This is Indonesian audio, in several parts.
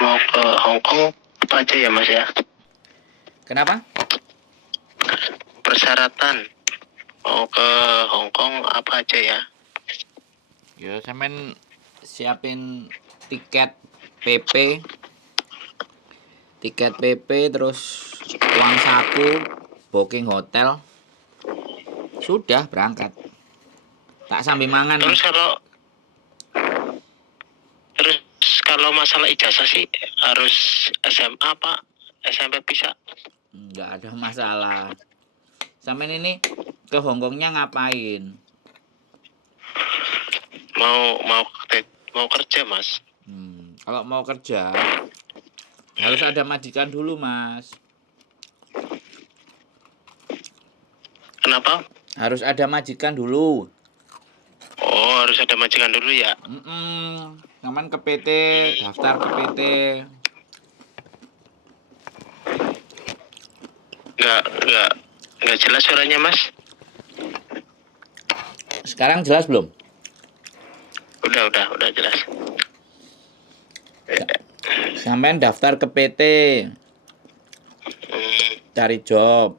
mau ke Hong Kong apa aja ya Mas ya? Kenapa? Persyaratan mau ke Hong Kong apa aja ya? Ya sampean siapin tiket PP, terus uang saku, booking hotel, sudah berangkat. Tak sambil mangan. Terus kalau masalah ijazah sih harus SMA Pak, SMP bisa? Nggak ada masalah. Sampean ini ke Hongkongnya ngapain? Mau kerja Mas. Kalau mau kerja harus ada majikan dulu Mas. Kenapa? Harus ada majikan dulu. Oh, harus ada majikan dulu ya? Aman ke PT, daftar ke PT. Nggak jelas suaranya Mas. Sekarang jelas belum? Udah jelas. Sampean daftar ke PT, cari job.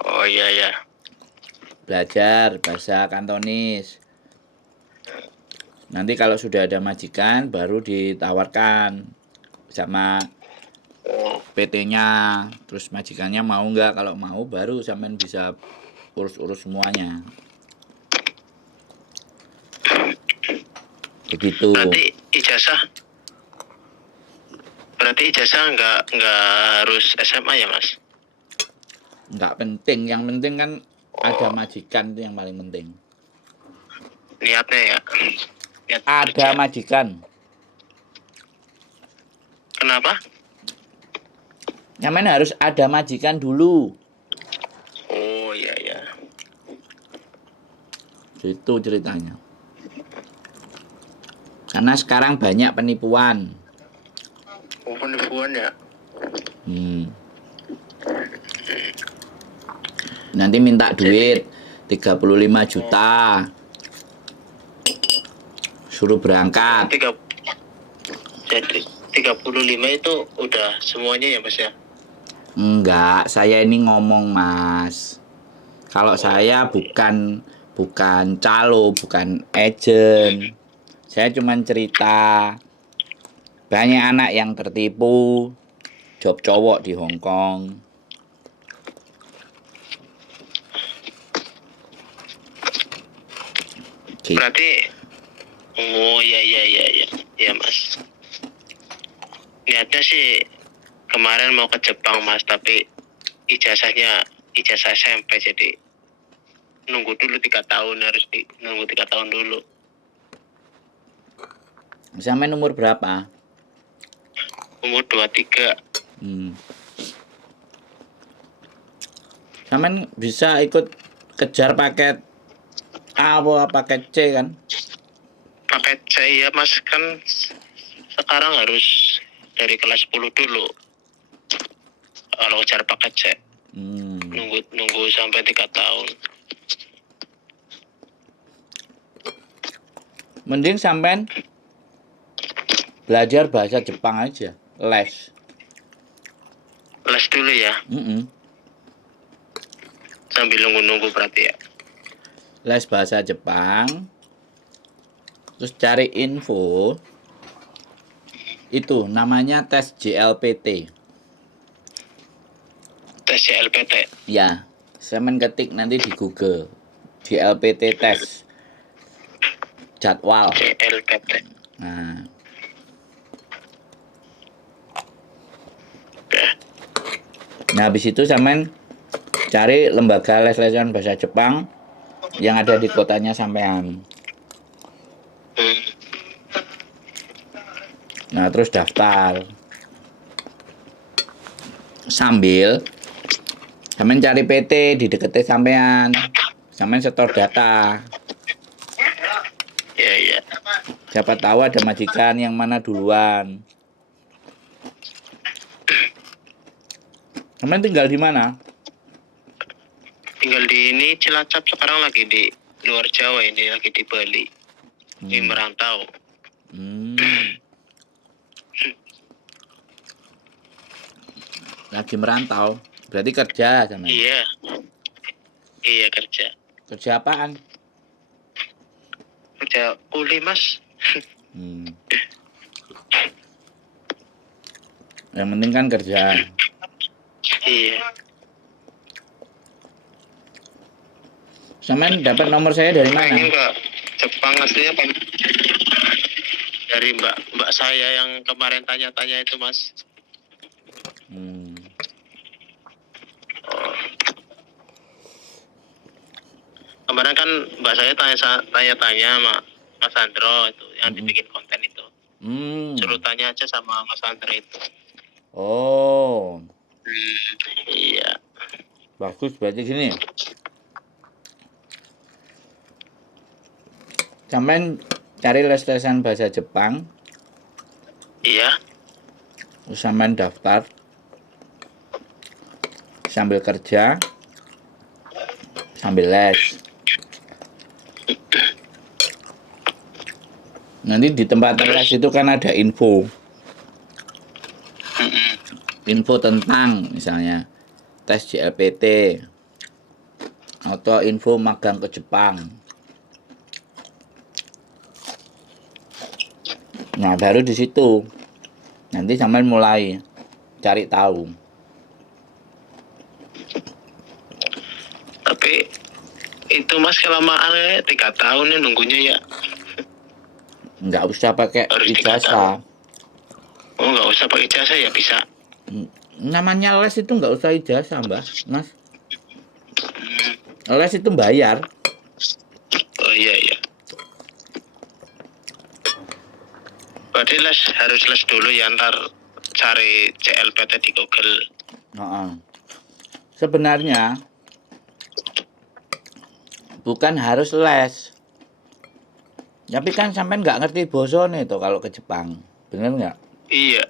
Oh iya. Belajar bahasa Kantonis. Nanti kalau sudah ada majikan baru ditawarkan sama PT-nya. Terus majikannya mau nggak? Kalau mau baru sampean bisa urus-urus semuanya. Begitu. Berarti ijazah nggak harus SMA ya Mas? Nggak penting, yang penting kan ada majikan, itu yang paling penting. Niatnya ya? Ada kerja. Majikan. Kenapa? Nyaman harus ada majikan dulu. Oh iya. Itu ceritanya. Karena sekarang banyak penipuan. Oh, penipuan ya? Nanti minta duit 35 juta. Suruh berangkat. Jadi 35 itu udah semuanya ya Mas ya? Enggak, saya ini ngomong Mas. Kalau saya bukan calo, bukan agent. Saya cuma cerita. Banyak anak yang tertipu job cowok di Hong Kong. Gitu. Berarti oh iya Mas. Niatnya sih kemarin mau ke Jepang Mas, tapi ijazah SMP, jadi nunggu dulu 3 tahun, nunggu 3 tahun dulu. Sampai umur berapa? Umur 23. Sampai bisa ikut kejar paket A apa paket C kan? Paket C ya Mas, kan sekarang harus dari kelas 10 dulu kalau kejar paket C. Nunggu sampai 3 tahun. Mending sampean belajar bahasa Jepang aja, les dulu ya. Sambil nunggu berarti ya. Les bahasa Jepang, terus cari info. Itu namanya tes JLPT. Tes JLPT? Ya, saya ketik nanti di Google. JLPT tes. Jadwal. JLPT. Nah, habis itu sampean cari lembaga les-lesan bahasa Jepang yang ada di kotanya sampean. Nah, terus daftar. Sambil sampean cari PT di deketnya sampean. Sampean setor data. Iya. Siapa tahu ada majikan yang mana duluan. Sampean tinggal di mana? Tinggal di ini Cilacap, sekarang lagi di luar Jawa, ini lagi di Bali. Di merantau. Lagi merantau. Berarti kerja sama. Iya. Iya kerja. Kerja apaan? Kerja kuli Mas. Yang penting kan kerja. Iya. Sampean dapat nomor saya dari mana? Pengen ke Jepang aslinya Pak. Dari mbak saya yang kemarin tanya-tanya itu Mas. Kemarin kan mbak saya tanya-tanya sama Mas Andro itu yang dibikin konten itu. Suruh tanya aja sama Mas Andro itu. Oh. Iya. Bagus, berarti gini. Sampean cari les-lesan bahasa Jepang. Iya. Sampean daftar. Sambil kerja. Sambil les. Nanti di tempat les itu kan ada info. Info tentang misalnya tes JLPT atau info magang ke Jepang. Nah, baru di situ nanti sampai mulai cari tahu. Tapi itu Mas kelamaan 3 tahun ya nunggunya ya. Nggak usah pakai Harus 3 ijazah. tahun. Oh, nggak usah pakai ijazah ya bisa. Namanya les itu nggak usah ijazah, Mas. Les itu bayar. Oh iya. Berarti harus les dulu ya, ntar cari JLPT di Google. Sebenarnya bukan harus les. Tapi kan sampean nggak ngerti bosone tuh kalau ke Jepang. Bener nggak? Iya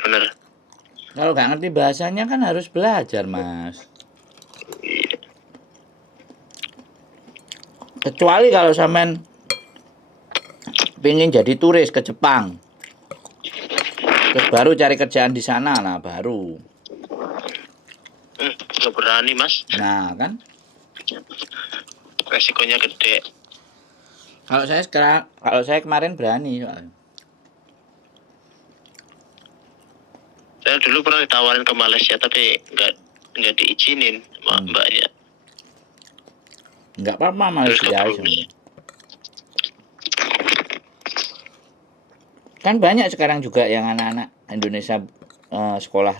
bener. Kalau nggak ngerti bahasanya kan harus belajar, Mas. Iya. Kecuali kalau sampean pengen jadi turis ke Jepang. Terus baru cari kerjaan di sana, nah baru. Nggak berani Mas. Nah kan. Resikonya gede. Kalau saya kemarin berani. Saya dulu pernah ditawarin ke Malaysia tapi nggak diizinin sama mbaknya. Nggak apa-apa Malaysia. Kan banyak sekarang juga yang anak-anak Indonesia sekolah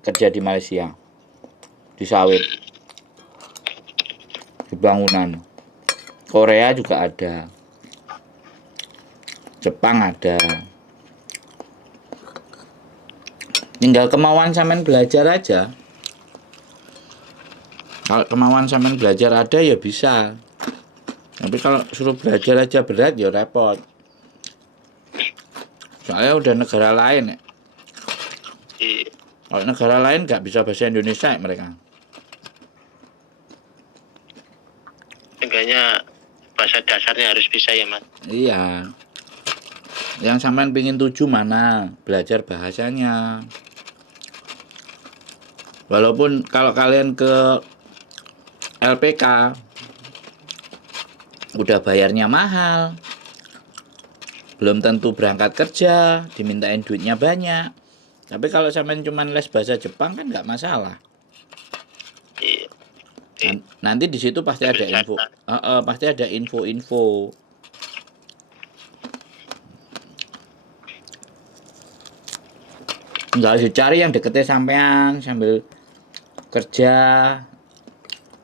kerja di Malaysia, di sawit, di bangunan. Korea juga ada, Jepang ada. Tinggal kemauan sampean belajar aja. Kalau kemauan sampean belajar ada ya bisa. Tapi kalau suruh belajar aja berat ya repot. Soalnya udah negara lain ya. Kalau negara lain nggak bisa bahasa Indonesia ya mereka. Enggaknya bahasa dasarnya harus bisa ya Mas. Iya. Yang sampean pingin tuju mana? Belajar bahasanya. Walaupun kalau kalian ke LPK udah bayarnya mahal. Belum tentu berangkat kerja, dimintain duitnya banyak. Tapi kalau sampean cuman les bahasa Jepang kan nggak masalah. Nanti di situ pasti ada info. Pasti ada info-info. Nggak usah cari yang deketnya sampean sambil kerja.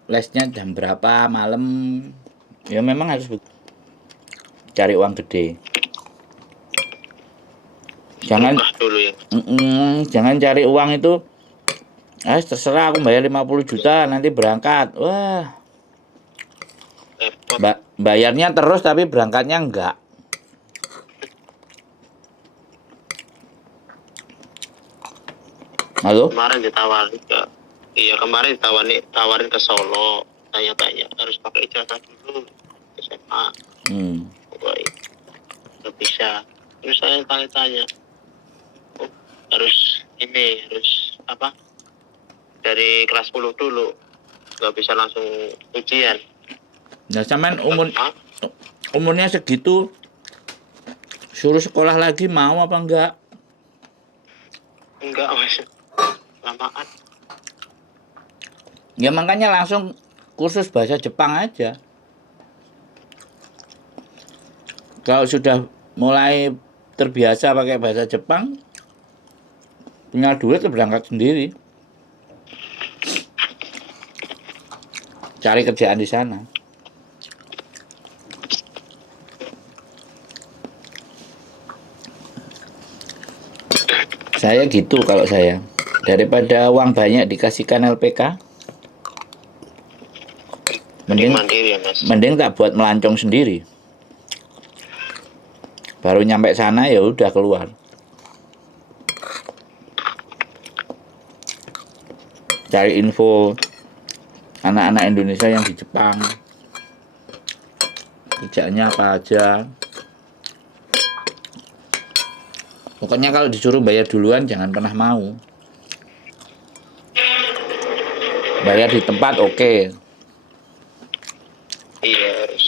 Lesnya jam berapa malam. Ya memang harus cari uang gede. Jangan dulu ya. Jangan cari uang itu. Terserah aku bayar 50 juta nanti berangkat. Wah. Bayarnya terus tapi berangkatnya enggak. Halo? Kemarin ditawarin ke Solo, tanya-tanya harus pakai ijazah dulu SMA. Baik. Nggak bisa. Terus saya tanya-tanya. Harus dari kelas 10 dulu, nggak bisa langsung ujian. Nah, sampean umurnya segitu, suruh sekolah lagi mau apa enggak? Enggak mas, lamaan. Ya makanya langsung kursus bahasa Jepang aja. Kalau sudah mulai terbiasa pakai bahasa Jepang, punya duit berangkat sendiri. Cari kerjaan di sana. Saya gitu kalau saya. Daripada uang banyak dikasihkan LPK, mending mandiri ya mas. Mending tak buat melancong sendiri. Baru nyampe sana ya udah keluar. Cari info anak-anak Indonesia yang di Jepang. Kerjaannya apa aja. Pokoknya kalau disuruh bayar duluan jangan pernah mau. Bayar di tempat oke. Iya harus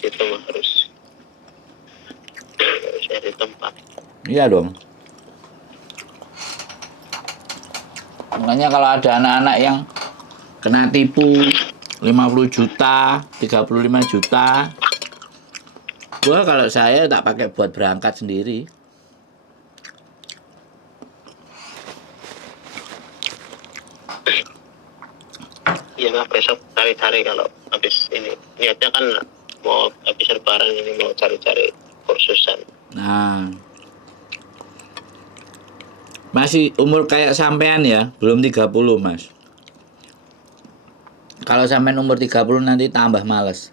itu mah harus dari tempat. Iya dong. Makanya kalau ada anak-anak yang kena tipu 50 juta, 35 juta, gua kalau saya tak pakai buat berangkat sendiri. Iya lah, besok cari-cari kalau habis ini. Niatnya kan mau habis lebaran ini mau cari-cari kursusan. Nah, masih umur kayak sampean ya, belum 30 mas. Kalau sampean umur 30 nanti tambah males.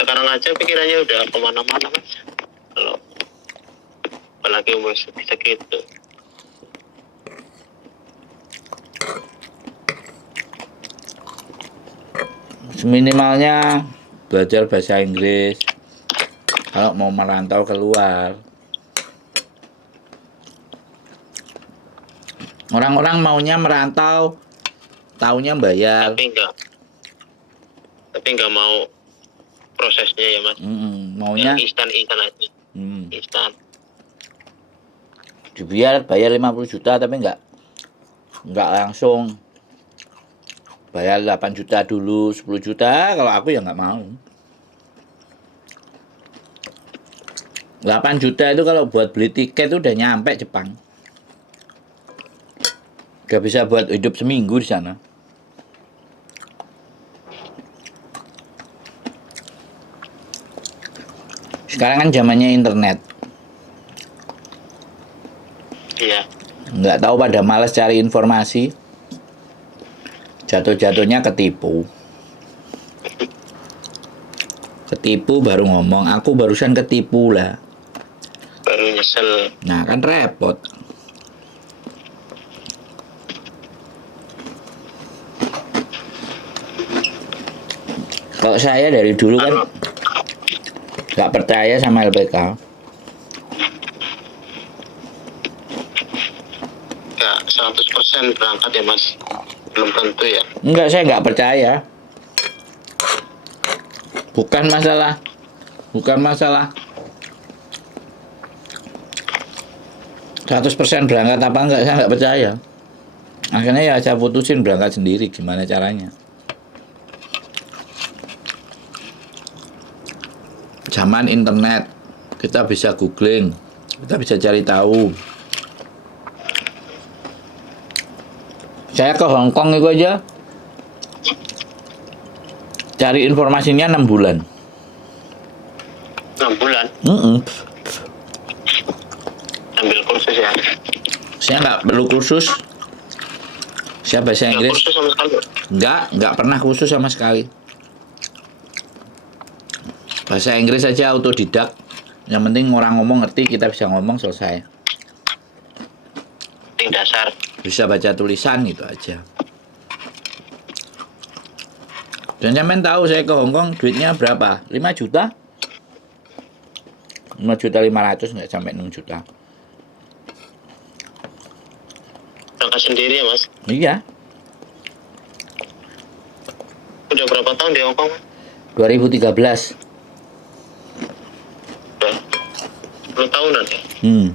Sekarang aja pikirannya udah kemana-mana mas. Kalau apalagi umur segitu. Seminimalnya belajar bahasa Inggris kalau mau merantau keluar. Orang-orang maunya merantau, taunya bayar. Tapi enggak mau prosesnya ya mas. Maunya instan aja. Instan. Biar bayar 50 juta tapi enggak langsung. Bayar 8 juta dulu, 10 juta, kalau aku ya nggak mau. 8 juta itu kalau buat beli tiket itu udah nyampe Jepang. Udah bisa buat hidup seminggu di sana. Sekarang kan zamannya internet. Iya. Nggak tahu pada malas cari informasi. Jatuh-jatuhnya ketipu. Ketipu baru ngomong, aku barusan ketipu lah. Baru nyesel. Nah kan repot. Kalau saya dari dulu kan nggak percaya sama LPK. Ya 100% berangkat ya mas. Belum tentu ya. Enggak, saya nggak percaya. Bukan masalah 100% berangkat apa enggak, saya nggak percaya. Akhirnya ya saya putusin berangkat sendiri, gimana caranya. Zaman internet, kita bisa googling, kita bisa cari tahu. Saya ke Hong Kong itu aja cari informasinya 6 bulan. 6 bulan? Ambil kursus ya? Saya nggak perlu kursus. Saya bahasa Inggris. Kursus sama sekali? Nggak pernah kursus sama sekali. Bahasa Inggris aja autodidak. Yang penting orang ngomong ngerti, kita bisa ngomong, selesai. Yang dasar. Bisa baca tulisan gitu aja. Dan sampean tahu saya ke Hong Kong duitnya berapa? 5 juta? 5 juta 500, nggak sampai 6 juta. berangkat sendiri ya Mas? Iya, Udah berapa tahun di Hongkong? 2013. Udah 10 tahunan ya? Hmm.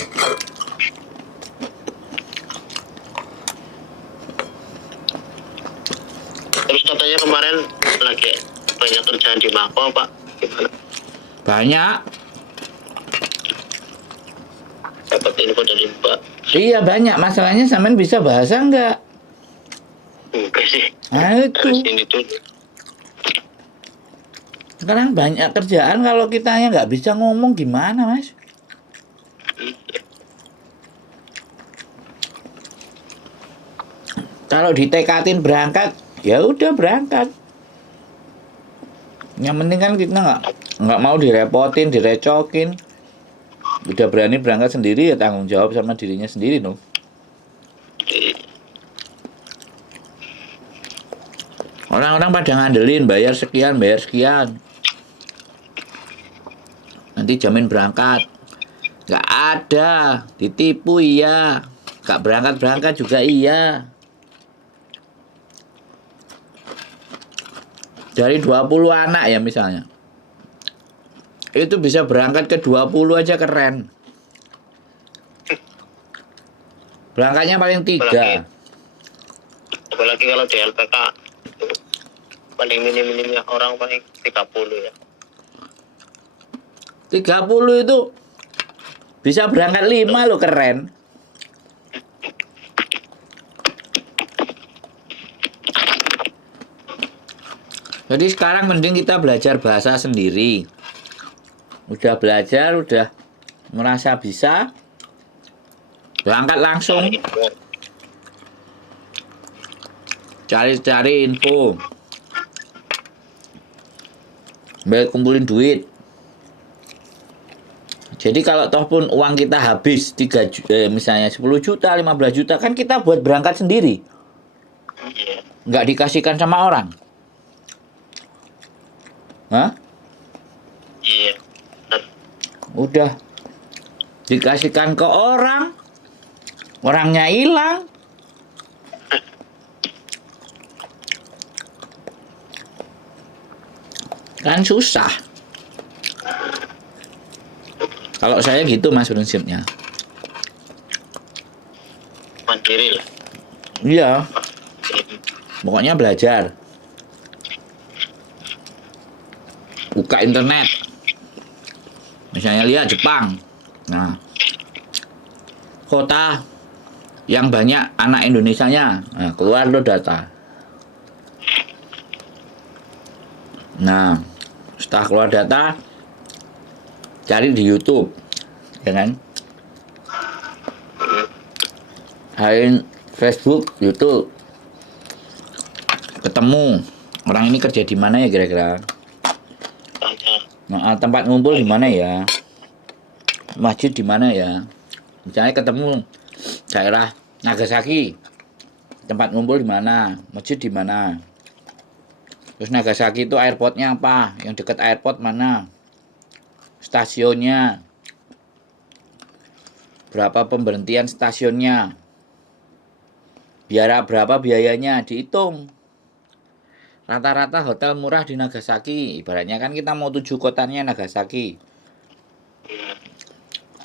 Terus katanya kemarin lagi banyak kerjaan di Mako Pak, gimana? Banyak. Dapat info dari Mbak? Iya banyak. Masalahnya sampean bisa bahasa enggak? Enggak sih. Nah itu. Harus ini tuh. Sekarang banyak kerjaan kalau kitanya nggak bisa ngomong gimana Mas? Kalau ditekatin berangkat, ya udah berangkat. Yang penting kan kita nggak mau direpotin, direcokin. Udah berani berangkat sendiri ya tanggung jawab sama dirinya sendiri dong. Orang-orang pada ngandelin bayar sekian, bayar sekian. Nanti jamin berangkat. Nggak ada, ditipu iya. Nggak berangkat-berangkat juga iya. Dari 20 anak ya misalnya. Itu bisa berangkat ke 20 aja keren. Berangkatnya paling 3. Apalagi kalau di LPK paling minim-minimnya orang paling 30 ya. 30 itu bisa berangkat 5 loh, keren. Jadi sekarang mending kita belajar bahasa sendiri. Udah belajar, udah merasa bisa, berangkat langsung. Cari-cari info. Baik kumpulin duit. Jadi kalau toh pun uang kita habis misalnya 10 juta, 15 juta, kan kita buat berangkat sendiri. Nggak dikasihkan sama orang. Hah? Iya. Udah dikasihkan ke orang, orangnya hilang. Kan susah. Kalau saya gitu Mas prinsipnya. Mandiri lah. Iya. Pokoknya belajar. Buka internet. Misalnya lihat Jepang. Nah, kota yang banyak anak Indonesianya. Nah, keluar lo data. Nah, setelah keluar data, cari di YouTube, ya kan? Cari Facebook, YouTube, ketemu orang ini kerja di mana ya kira-kira? Nah, tempat ngumpul di mana ya? Masjid di mana ya? Misalnya ketemu daerah Nagasaki, tempat ngumpul di mana? Masjid di mana? Terus Nagasaki itu airportnya apa? Yang dekat airport mana? Stasiunnya, berapa pemberhentian stasiunnya, berapa biayanya, dihitung. Rata-rata hotel murah di Nagasaki, ibaratnya kan kita mau tuju kotanya Nagasaki.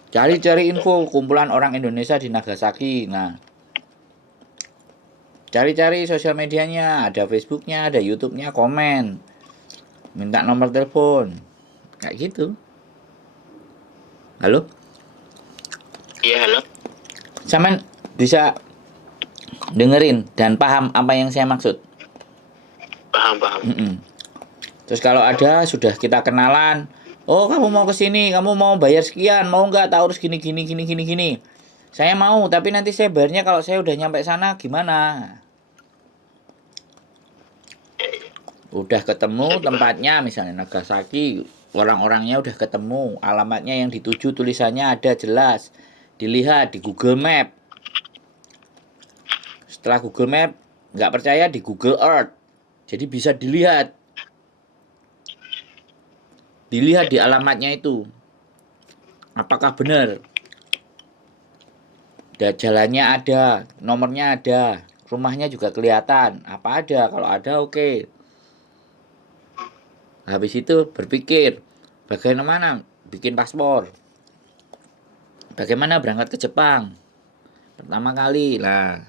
Cari-cari info kumpulan orang Indonesia di Nagasaki. Nah, cari-cari sosial medianya, ada Facebooknya, ada YouTube-nya, komen, minta nomor telepon, kayak gitu. Halo? Iya, halo. Saman bisa dengerin dan paham apa yang saya maksud? Paham. Terus kalau ada sudah kita kenalan, oh kamu mau ke sini, kamu mau bayar sekian, mau nggak? Tak urus gini. Saya mau, tapi nanti saya bayarnya kalau saya udah nyampe sana gimana? Udah ketemu tempatnya, misalnya Nagasaki, orang-orangnya udah ketemu, alamatnya yang dituju tulisannya ada jelas, dilihat di Google Map. Setelah Google Map, nggak percaya di Google Earth. Jadi bisa dilihat di alamatnya itu. Apakah benar? jalannya ada, nomornya ada, rumahnya juga kelihatan. Apa ada? Kalau ada oke. Habis itu berpikir bagaimana bikin paspor. Bagaimana berangkat ke Jepang pertama kali. Nah,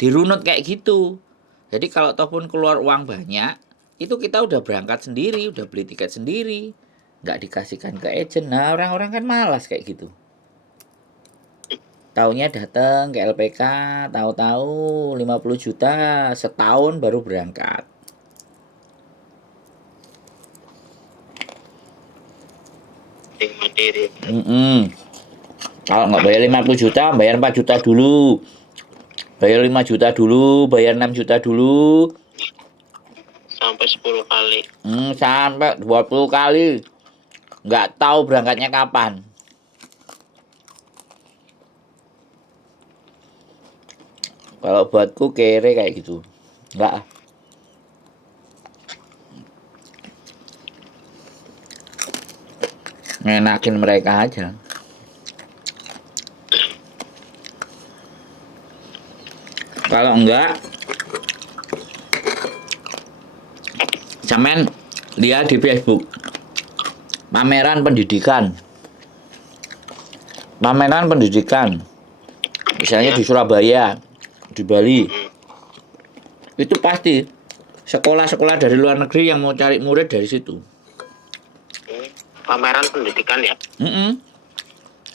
dirunut kayak gitu. Jadi kalau toh pun keluar uang banyak, itu kita udah berangkat sendiri, udah beli tiket sendiri, nggak dikasihkan ke agent. Nah, orang-orang kan malas kayak gitu. Taunya datang ke LPK, tahu-tahu 50 juta setahun baru berangkat. Mandiri. Kalau nggak bayar 50 juta, bayar 4 juta dulu. Bayar 5 juta dulu, bayar 6 juta dulu. Sampai 10 kali. Sampai 20 kali. Nggak tahu berangkatnya kapan. Kalau buatku kere kayak gitu. Nggak. Ngenakin mereka aja. Kalau enggak, sampean lihat di Facebook. Pameran pendidikan. Pameran pendidikan. Misalnya di Surabaya, di Bali. Itu pasti sekolah-sekolah dari luar negeri yang mau cari murid dari situ. Pameran pendidikan ya?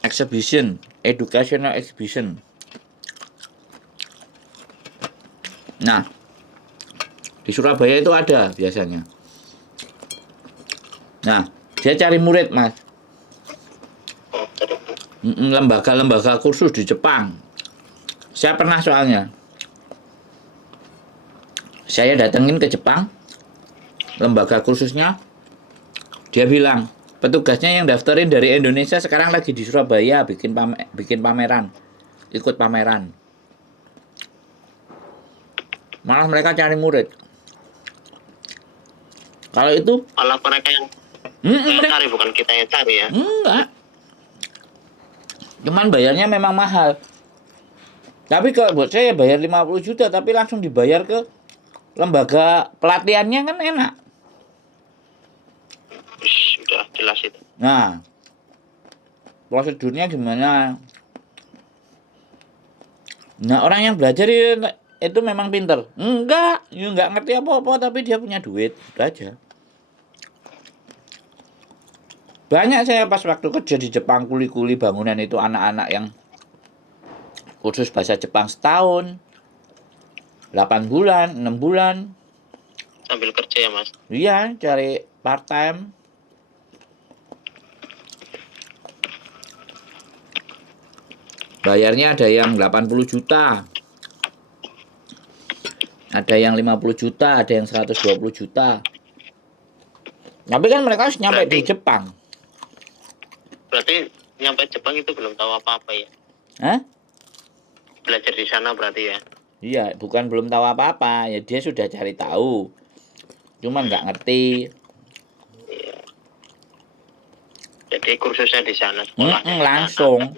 Exhibition, educational exhibition. Nah, di Surabaya itu ada biasanya. Nah, dia cari murid, Mas. Lembaga-lembaga kursus di Jepang. Saya pernah soalnya. Saya datengin ke Jepang, lembaga kursusnya. Dia bilang, petugasnya yang daftarin dari Indonesia sekarang lagi di Surabaya bikin pameran. Ikut pameran. Malah mereka cari murid. Kalau itu Malah mereka yang cari, bukan kita yang cari ya? Enggak. Cuman bayarnya memang mahal. Tapi kalau buat saya bayar 50 juta tapi langsung dibayar ke lembaga pelatihannya kan enak. Sudah jelas itu. Nah, prosedurnya gimana? Nah, orang yang belajar itu memang pinter. Enggak ngerti apa-apa tapi dia punya duit. Itu aja. Banyak saya pas waktu kerja di Jepang kuli-kuli bangunan itu anak-anak yang kursus bahasa Jepang setahun, 8 bulan, 6 bulan. Sambil kerja ya, Mas? Iya, cari part time. Bayarnya ada yang 80 juta. Ada yang 50 juta, ada yang 120 juta. Tapi kan mereka harus nyampe di Jepang. Berarti nyampe Jepang itu belum tahu apa-apa ya? Hah? Belajar di sana berarti ya? Iya, bukan belum tahu apa-apa. Ya dia sudah cari tahu. Cuman nggak ngerti. Iya. Jadi kursusnya di sana, sekolahnya langsung.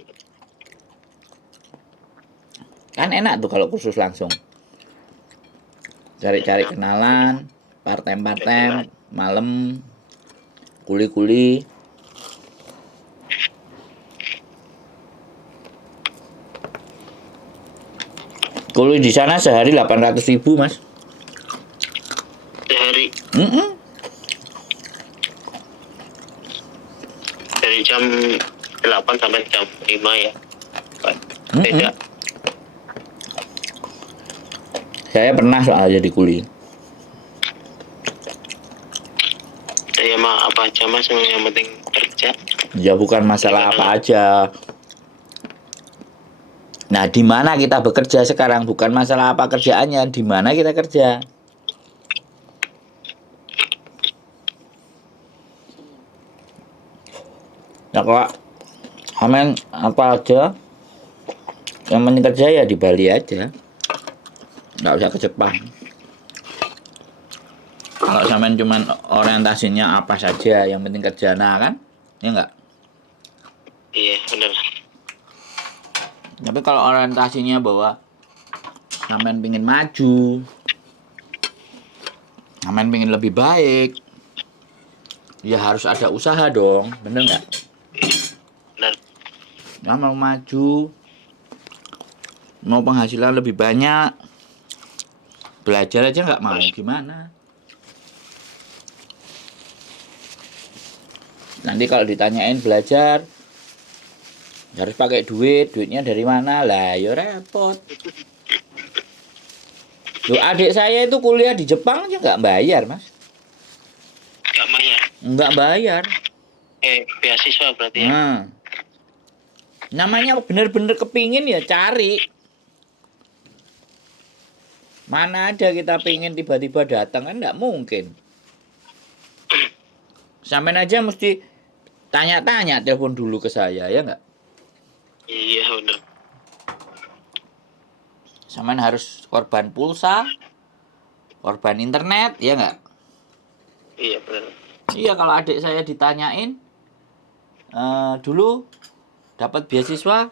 Kan enak tuh kalau kursus langsung. Cari-cari kenalan, part-time, malam, kuli-kuli. Kuli di sana sehari 800.000, Mas. Sehari? Dari jam 8 sampai jam 5 ya? Beda. Saya pernah soal jadi kuli. Ya mah apa aja, Mas, yang penting kerja. Ya bukan masalah apa aja. Nah, di mana kita bekerja sekarang bukan masalah apa kerjaannya, di mana kita kerja. Nah, kalau amen apa aja yang penting kerja ya di Bali aja. Nggak usah ke Jepang. Kalau sampean cuman orientasinya apa saja yang penting kerja, nah kan? Ya enggak? Iya, benar. Tapi kalau orientasinya bahwa sampean pingin maju, sampean pingin lebih baik, ya harus ada usaha dong, bener nggak? Benar. Ya mau maju, mau penghasilan lebih banyak, belajar aja nggak mau, gimana? Nanti kalau ditanyain belajar, harus pakai duitnya dari mana? Lah, ya repot. Loh, adik saya itu kuliah di Jepang aja nggak bayar, Mas. Nggak bayar. Nggak bayar. Beasiswa berarti ya. Nah, namanya bener-bener kepingin ya cari. Mana ada kita pingin tiba-tiba datang, kan nggak mungkin. Sampean aja mesti tanya-tanya, telepon dulu ke saya, ya nggak? Iya benar. Sampean harus korban pulsa, korban internet, ya nggak? Iya benar. Iya, kalau adik saya ditanyain, dulu dapat beasiswa,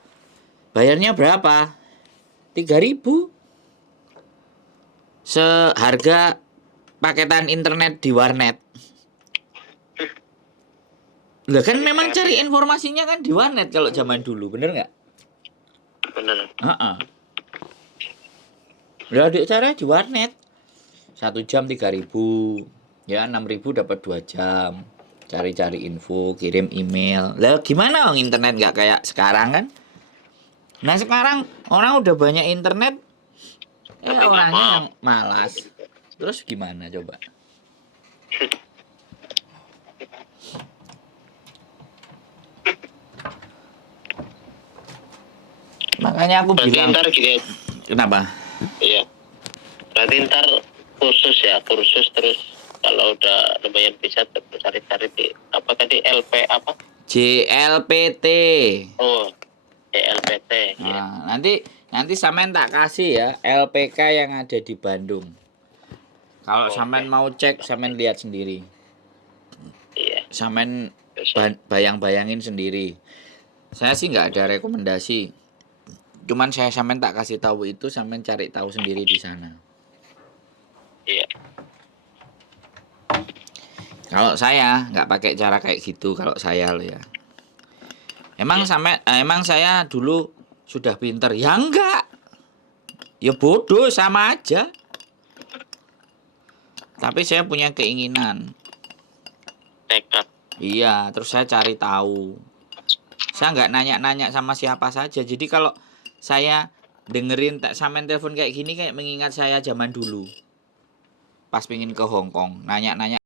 bayarnya berapa? 3.000. Seharga paketan internet di warnet. Lah kan memang cari informasinya kan di warnet kalau zaman dulu, bener nggak? Benar. Heeh. Lah adik cara di warnet 1 jam 3.000, ya 6.000 dapat 2 jam. Cari-cari info, kirim email. Lah gimana orang internet nggak kayak sekarang kan? Nah sekarang orang udah banyak internet, orangnya yang malas. Terus gimana coba? Makanya aku Berarti bilang, ntar gini. kenapa? Iya. Berarti ntar kursus terus kalau udah lumayan bisa cari-cari di apa tadi LP apa? JLPT. Oh, LPT. Iya. Nah, nanti sampean tak kasih ya LPK yang ada di Bandung. Kalau sampean mau cek, sampean lihat sendiri. Iya. Sampean bayang-bayangin sendiri. Saya sih nggak ada rekomendasi. Cuman saya sampean tak kasih tahu itu, sampean cari tahu sendiri di sana. Iya. Kalau saya nggak pakai cara kayak gitu, kalau saya loh ya. Emang saya dulu sudah pinter? Ya enggak. Ya bodoh, sama aja. Tapi saya punya keinginan. Tekad. Iya, terus saya cari tahu. Saya nggak nanya-nanya sama siapa saja. Jadi kalau saya dengerin sampean telepon kayak gini, kayak mengingat saya zaman dulu. Pas pingin ke Hong Kong, nanya-nanya